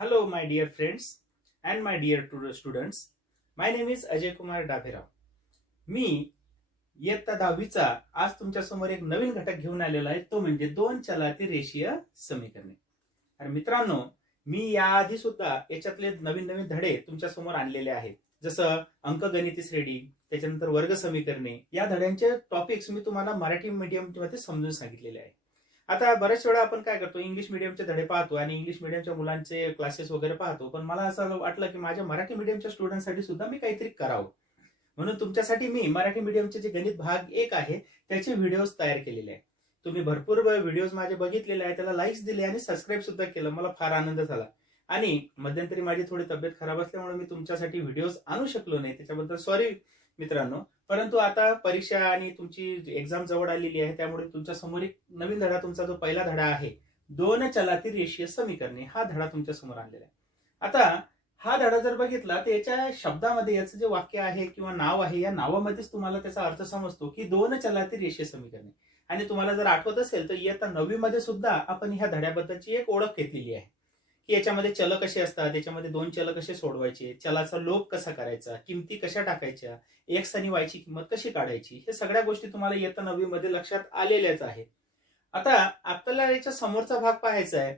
Hello, my dear friends and my dear students. My name is Ajay Kumar डाभेराव मी इयत्ता दहावीचा आज तुमच्यासमोर एक नवीन घटक घेऊन आलेला आहे. तो म्हणजे दोन चलातील रेषीय समीकरणे. आणि मित्रांनो मी याआधी सुद्धा याच्यातले नवीन नवीन धडे तुमच्यासमोर आणलेले आहेत. जसं अंकगणिती श्रेणी त्याच्यानंतर वर्ग समीकरणे या धड्यांचे टॉपिक्स मी तुम्हाला मराठी मीडियममध्ये समजून सांगितलेले आहे आता बऱ्याच वेळा आपण काय करतो इंग्लिश मिडियमचे धडे पाहतो आणि इंग्लिश मिडियमच्या मुलांचे क्लासेस वगैरे पाहतो. पण मला असं वाटलं की माझ्या मराठी मिडियमच्या स्टुडंटसाठी सुद्धा मी काहीतरी करावं. म्हणून तुमच्यासाठी मी मराठी मिडियमचे जे गणित भाग एक आहे त्याचे व्हिडिओज तयार केलेले आहे तुम्ही भरपूर व्हिडिओज माझे बघितलेले आहे त्याला लाईक्स दिले आणि सबस्क्राईब सुद्धा केलं. मला फार आनंद झाला. आणि मध्यंतरी माझी थोडी तब्येत खराब असल्यामुळे मी तुमच्यासाठी व्हिडिओज आणू शकलो नाही. त्याच्याबद्दल सॉरी मित्रांनो. परंतु आता परीक्षा आणि तुमची एक्झाम जवळ आलेली आहे त्यामुळे तुमच्यासमोर एक नवीन धडा तुमचा जो पहिला धडा आहे दोन चलातील रेषीय समीकरणे हा धडा तुमच्यासमोर आणलेला आहे. आता हा धडा जर बघितला तर याच्या शब्दामध्ये याचं जे वाक्य आहे किंवा नाव आहे या नावामध्येच तुम्हाला त्याचा अर्थ समजतो की दोन चलातील रेषीय समीकरणे. आणि तुम्हाला जर आठवत असेल तर इयत्ता नवीमध्ये सुद्धा आपण ह्या धड्याबद्दलची एक ओळख घेतलेली आहे. की याच्यामध्ये चल कसे असतात याच्यामध्ये दोन चल कसे सोडवायचे चलाचा लोप कसा करायचा किमती कशा टाकायच्या एक्स आणि वायची किंमत कशी काढायची हे सगळ्या गोष्टी तुम्हाला इयत्ता नववीमध्ये लक्षात आलेल्याच आहेत. आता आपल्याला याच्या समोरचा भाग पाहायचा आहे.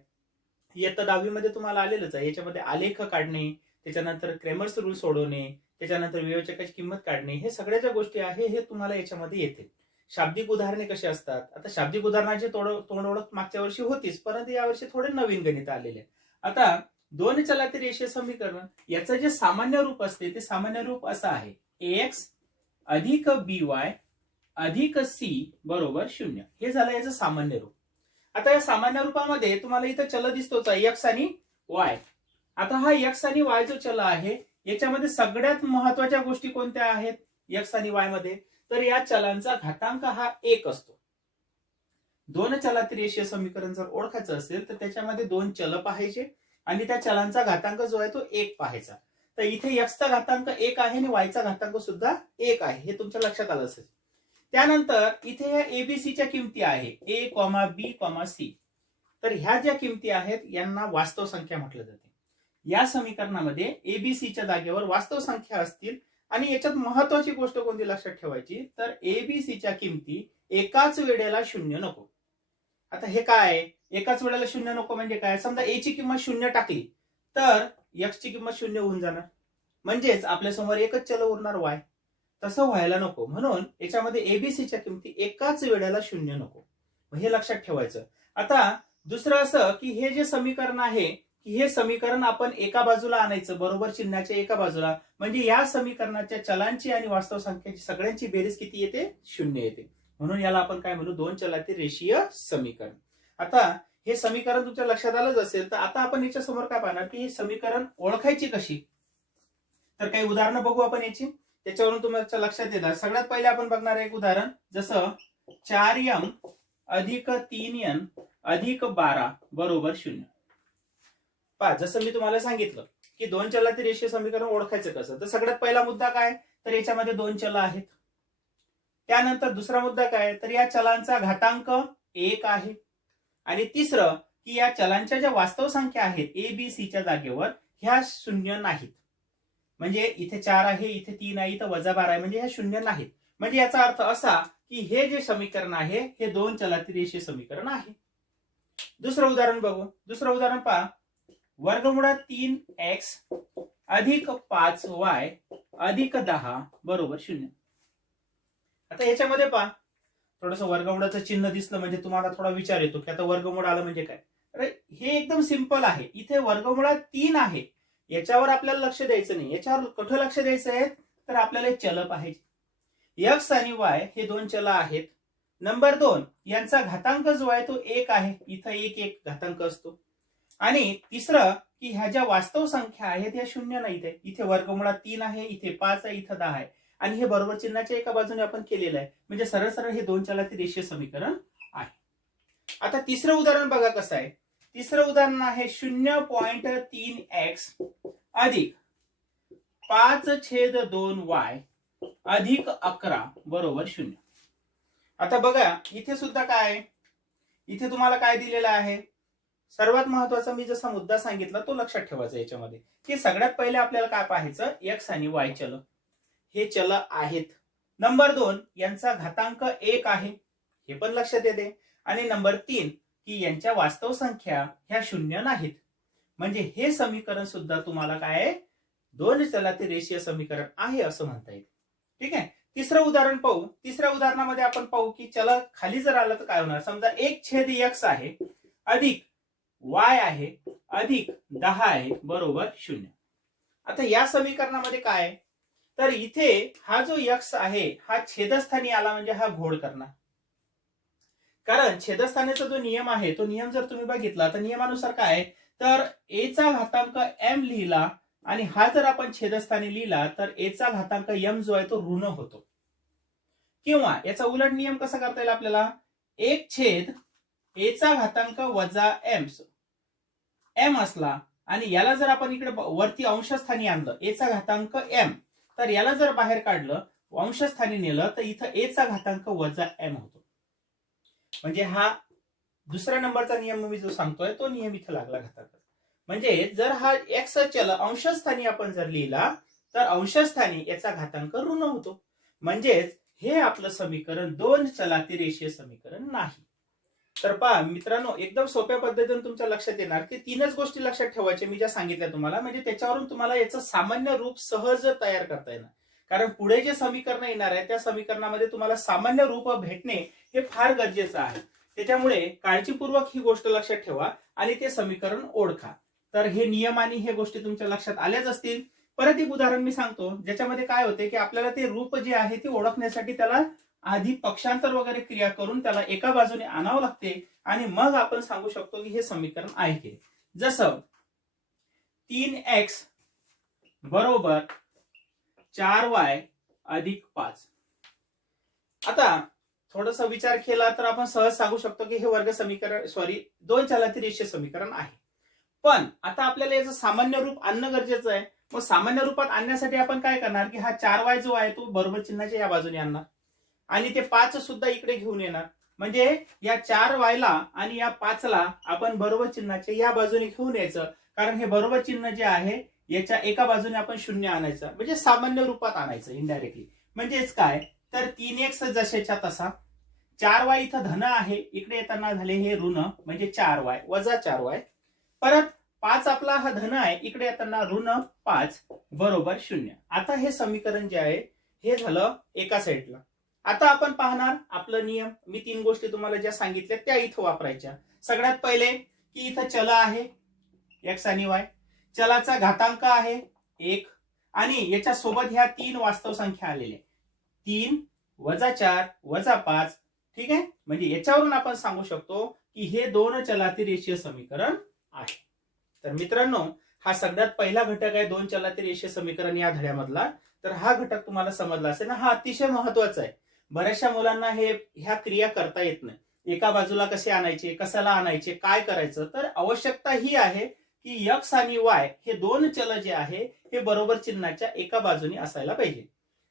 इयत्ता दहावी मध्ये तुम्हाला आलेलंच आहे. याच्यामध्ये आलेख काढणे त्याच्यानंतर क्रेमर्स रूल सोडवणे त्याच्यानंतर विवेचकाची किंमत काढणे हे सगळ्या ज्या गोष्टी आहे हे तुम्हाला याच्यामध्ये येते शाब्दिक उदाहरणे कशी असतात? आता शाब्दिक उदाहरणाची तोड तोंड ओळख मागच्या वर्षी होतीच परंतु यावर्षी थोडे नवीन गणित आलेले आता दोन चलातील रेषीय समीकरण याचं जे सामान्य रूप असते ते सामान्य रूप असं आहे. एक्स अधिक बी वाय अधिक सी बरोबर शून्य. हे झालं याचं सामान्य रूप. आता या सामान्य रूपामध्ये तुम्हाला इथं चल दिसतोच एक्स आणि वाय आता हा एक्स आणि वाय जो चल आहे याच्यामध्ये सगळ्यात महत्त्वाच्या गोष्टी कोणत्या आहेत? एक्स आणि वायमध्ये. तर या चलांचा घातांक हा एक असतो. दोन चलातील रेषीय समीकरण जर ओळखायचं असेल तर त्याच्यामध्ये दोन चल पाहायचे आणि त्या चलांचा घातांक जो आहे तो एक पाहायचा. तर इथे एक्सचा घातांक एक आहे आणि वायचा घातांक सुद्धा एक आहे. हे तुमच्या लक्षात आलं असेल. त्यानंतर इथे ह्या एबीसीच्या किमती आहे A comma B comma C तर ह्या ज्या किमती आहेत यांना वास्तव संख्या म्हटलं जाते. या समीकरणामध्ये एबीसीच्या जागेवर वास्तव संख्या असतील आणि याच्यात महत्वाची गोष्ट कोणती लक्षात ठेवायची? तर एबीसीच्या किमती एकाच वेळेला शून्य नको. आता हे काय एकाच वेळेला शून्य नको म्हणजे काय? समजा ए ची किंमत शून्य टाकली तर एक्स ची किंमत शून्य होऊन जाणार. म्हणजेच आपल्यासमोर एकच चल उरणार वाय तसं व्हायला नको. म्हणून याच्यामध्ये एबीसीच्या किमती एकाच वेळेला शून्य नको. हे लक्षात ठेवायचं. आता दुसरं असं की हे जे समीकरण आहे की हे समीकरण आपण एका बाजूला आणायचं बरोबर चिन्हाच्या एका बाजूला. म्हणजे या समीकरणाच्या चलांची आणि वास्तव संख्येची सगळ्यांची बेरीज किती येते? शून्य येते. म्हणून याला आपण काय म्हणू? दोन चलातील रेषीय समीकरण. आता हे समीकरण तुमच्या लक्षात आलंच असेल तर आता आपण याच्या समोर काय पाहणार की हे समीकरण ओळखायची कशी? तर काही उदाहरणं बघू आपण याची. त्याच्यावरून तुमच्या लक्षात येतात सगळ्यात पहिले आपण बघणार एक उदाहरण. जसं चार यम अधिक तीन यन अधिक बारा बरोबर शून्य. पहा जसं मी तुम्हाला सांगितलं की दोन चलातील रेषीय समीकरण ओळखायचं कसं? तर सगळ्यात पहिला मुद्दा काय? तर याच्यामध्ये दोन चल आहेत. त्यानंतर दुसरा मुद्दा काय तर या चलांचा घातांक एक आहे. आणि तिसरं की या चलांच्या ज्या वास्तव संख्या आहेत ए बी सीच्या जागेवर ह्या शून्य नाहीत. म्हणजे इथे चार आहे इथे तीन आहे इथं वजा बारा आहे म्हणजे ह्या शून्य नाहीत. म्हणजे याचा अर्थ असा की हे जे समीकरण आहे हे दोन चलातील रेषीय समीकरण आहे. दुसरं उदाहरण बघू. दुसरं उदाहरण पहा. वर्गमुळात तीन एक्स अधिक पाच वाय अधिक दहा बरोबर शून्य. आता याच्यामध्ये पहा. थोडस वर्गमुळाचं चिन्ह दिसलं म्हणजे तुम्हाला थोडा विचार येतो की आता वर्गमूळ आलं म्हणजे काय? अरे हे एकदम सिंपल आहे. इथे वर्गमुळात तीन आहे. याच्यावर आपल्याला लक्ष द्यायचं नाही. याच्यावर कुठं लक्ष द्यायचं आहे? तर आपल्याला चल पाहिजे. एक्स आणि वाय हे दोन चल आहेत. नंबर दोन यांचा घातांक जो आहे तो एक आहे. इथं एक एक घातांक असतो. आणि तिसरं की ह्या ज्या वास्तव संख्या आहेत या शून्य नाहीत. इथे वर्गमुळात तीन आहे इथे पाच आहे इथं दहा आहे. आणि हे बरोबर चिन्हाच्या एका बाजूने आपण केलेलं आहे. म्हणजे सरळ सरळ हे दोन चलातील रेषीय समीकरण आहे. आता तिसरं उदाहरण बघा कसं आहे. तिसरं उदाहरण आहे शून्य पॉइंट तीन एक्स अधिक पाच छेद दोन वाय अधिक अकरा बरोबर शून्य. आता बघा इथे सुद्धा काय? आहे? इथे तुम्हाला काय दिलेलं आहे? सर्वात महत्त्वाचा मी जसा मुद्दा सांगितला तो लक्षात ठेवायचा याच्यामध्ये. की सगळ्यात पहिले आपल्याला काय पाहायचं? एक्स आणि वाय चल हे चल आहेत. नंबर दोन यांचा घातांक एक आहे. हे पण लक्षात येते. आणि नंबर तीन की यांच्या वास्तव संख्या ह्या शून्य नाहीत. म्हणजे हे समीकरण सुद्धा तुम्हाला काय? आहे दोन चलातील रेषीय समीकरण आहे असं म्हणता येईल. ठीक आहे? तिसरं उदाहरण पाहू. तिसऱ्या उदाहरणामध्ये आपण पाहू की चला खाली जर आलं तर काय होणार? समजा एक छेद एक्स आहे. अधिक वाय आहे. अधिक दहा आहे. बरोबर शून्य. आता या समीकरणामध्ये काय? आहे? तर इथे हा जो यक्ष आहे हा छेदस्थानी आला म्हणजे हा घोड करणार. कारण छेदस्थानाचा जो नियम आहे तो नियम जर तुम्ही बघितला तर नियमानुसार काय तर ए चा घातांक एम लिहिला आणि हा जर आपण छेदस्थानी लिहिला तर ए चा घातांक एम जो आहे तो ऋण होतो. किंवा याचा उलट नियम कसा करता येईल आपल्याला? एक छेद ए चा घातांक वजा एम एम असला आणि याला जर आपण इकडे वरती अंशस्थानी आणलं ए चा घातांक एम तर याला जर बाहेर काढलं अंशस्थानी नेलं तर इथं ए चा घातांक वजा एम होतो. म्हणजे हा दुसऱ्या नंबरचा नियम मी जो सांगतोय तो नियम इथं लागला घातांक. म्हणजे जर हा एक्स चल अंशस्थानी आपण जर लिहिला तर अंशस्थानी याचा घातांक ऋण होतो. म्हणजेच हे आपलं समीकरण दोन चलाती रेषीय समीकरण नाही. तर पहा मित्रांनो एकदम सोप्या पद्धतीने तुमच्या लक्षात येणार की तीनच गोष्टी लक्षात ठेवायच्या मी ज्या सांगितल्या तुम्हाला म्हणजे त्याच्यावरून तुम्हाला याचं सामान्य रूप सहज तयार करता येणार. कारण पुढे जे समीकरण येणार आहे त्या समीकरणामध्ये तुम्हाला सामान्य रूप भेटणे हे फार गरजेचं आहे. त्याच्यामुळे काळजीपूर्वक ही गोष्ट लक्षात ठेवा आणि ते समीकरण ओळखा. तर हे नियम आणि हे गोष्टी तुमच्या लक्षात आल्याच असतील. परत एक उदाहरण मी सांगतो ज्याच्यामध्ये काय होते की आपल्याला ते रूप जे आहे ते ओळखण्यासाठी त्याला आधी पक्षांतर वगैरे क्रिया करून त्याला एका बाजूने आणावं लागते आणि मग आपण सांगू शकतो की हे समीकरण आहे. की जसं तीन एक्स बरोबर चार वाय अधिक पाच. आता थोडासा विचार केला तर आपण सहज सांगू शकतो की हे वर्ग समीकरण सॉरी दोन चलातील समीकरण आहे. पण आता आपल्याला याचं सामान्य रूप आणणं गरजेचं आहे. मग सामान्य रूपात आणण्यासाठी आपण काय करणार की हा चार वाय जो आहे तो बरोबर चिन्हाच्या या बाजूने आणणार. आणि ते पाच सुद्धा इकडे घेऊन येणार. म्हणजे या चार वायला आणि या पाचला आपण बरोबर चिन्हाच्या या बाजूने घेऊन यायचं. कारण हे बरोबर चिन्ह जे आहे याच्या एका बाजूने आपण शून्य आणायचं. म्हणजे सामान्य रूपात आणायचं इनडायरेक्टली म्हणजेच काय? तर तीन एक्स जशाच्या तसा. चार वाय इथं धन आहे इकडे येताना झाले हे ऋण म्हणजे चार वाय वजा चार वाय. परत पाच आपला हा धन आहे इकडे येताना ऋण पाच बरोबर शून्य. आता हे समीकरण जे आहे हे झालं एका साईडला. आता आपण पाहणार आपलं नियम. मी तीन गोष्टी तुम्हाला ज्या सांगितल्या त्या इथं वापरायच्या. सगळ्यात पहिले की इथं चल आहे. एक्स आणि वाय चलाचा घातांक आहे एक. आणि याच्या सोबत ह्या तीन वास्तव संख्या आलेल्या तीन वजा चार वजा पाच. ठीक आहे? म्हणजे याच्यावरून आपण सांगू शकतो की हे दोन चलातील रेषीय समीकरण आहे. तर मित्रांनो हा सगळ्यात पहिला घटक आहे दोन चलातील रेषीय समीकरण या धड्यामधला. तर हा घटक तुम्हाला समजला असेल ना हा अतिशय महत्त्वाचा आहे. बऱ्याचशा मुलांना हे ह्या क्रिया करता येत नाही. एका बाजूला कसे आणायचे कशाला आणायचे काय करायचं? तर आवश्यकता ही आहे की यक्स आणि वाय हे दोन चल जे आहे हे बरोबर चिन्हाच्या एका बाजूने असायला पाहिजे.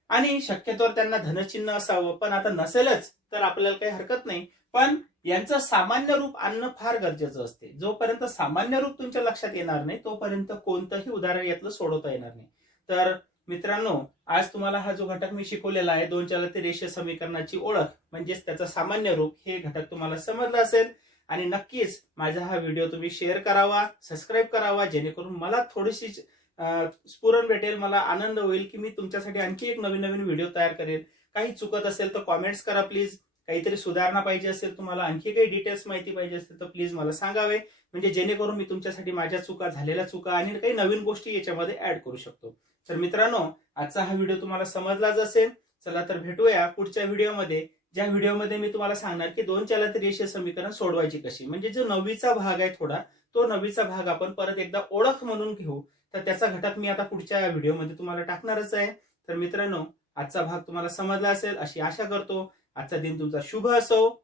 आणि शक्यतोवर त्यांना धनचिन्ह असावं पण आता नसेलच तर आपल्याला काही हरकत नाही. पण यांचं सामान्य रूप आणणं फार गरजेचं असते. जोपर्यंत सामान्य रूप तुमच्या लक्षात येणार नाही तोपर्यंत कोणतंही उदाहरण यातलं सोडवता येणार नाही. तर मित्रांनो आज तुम्हाला हा जो घटक मी शिकवलेला आहे दोन चलती रेषीय समीकरणाची ओळख म्हणजेच त्याचा सामान्य रूप हे घटक तुम्हाला समजलं असेल. आणि नक्कीच माझा हा व्हिडिओ तुम्ही शेअर करावा सबस्क्राईब करावा जेणेकरून मला थोडीशी स्फुरण भेटेल मला आनंद होईल की मी तुमच्यासाठी आणखी एक नवीन नवीन व्हिडिओ तयार करेल काही चुकत असेल तर कॉमेंट्स करा प्लीज. काहीतरी सुधारणा पाहिजे असेल तुम्हाला आणखी काही डिटेल्स माहिती पाहिजे असेल तर प्लीज मला सांगावे. म्हणजे जेणेकरून मी तुमच्यासाठी माझ्या चुका झालेल्या चुका आणि काही नवीन गोष्टी याच्यामध्ये ऍड करू शकतो. तर मित्रांनो आजचा हा व्हिडिओ तुम्हाला समजलाच असेल. चला तर भेटूया पुढच्या व्हिडिओमध्ये ज्या व्हिडिओमध्ये मी तुम्हाला सांगणार की दोन चलातील रेषीय समीकरण सोडवायची कशी. म्हणजे जो नववीचा भाग आहे थोडा तो नववीचा भाग आपण परत एकदा ओळख म्हणून घेऊ. तर त्याचा घटक मी आता पुढच्या व्हिडिओमध्ये तुम्हाला टाकणारच आहे. तर मित्रांनो आजचा भाग तुम्हाला समजला असेल अशी आशा करतो. आजचा दिन तुमचा शुभ असो.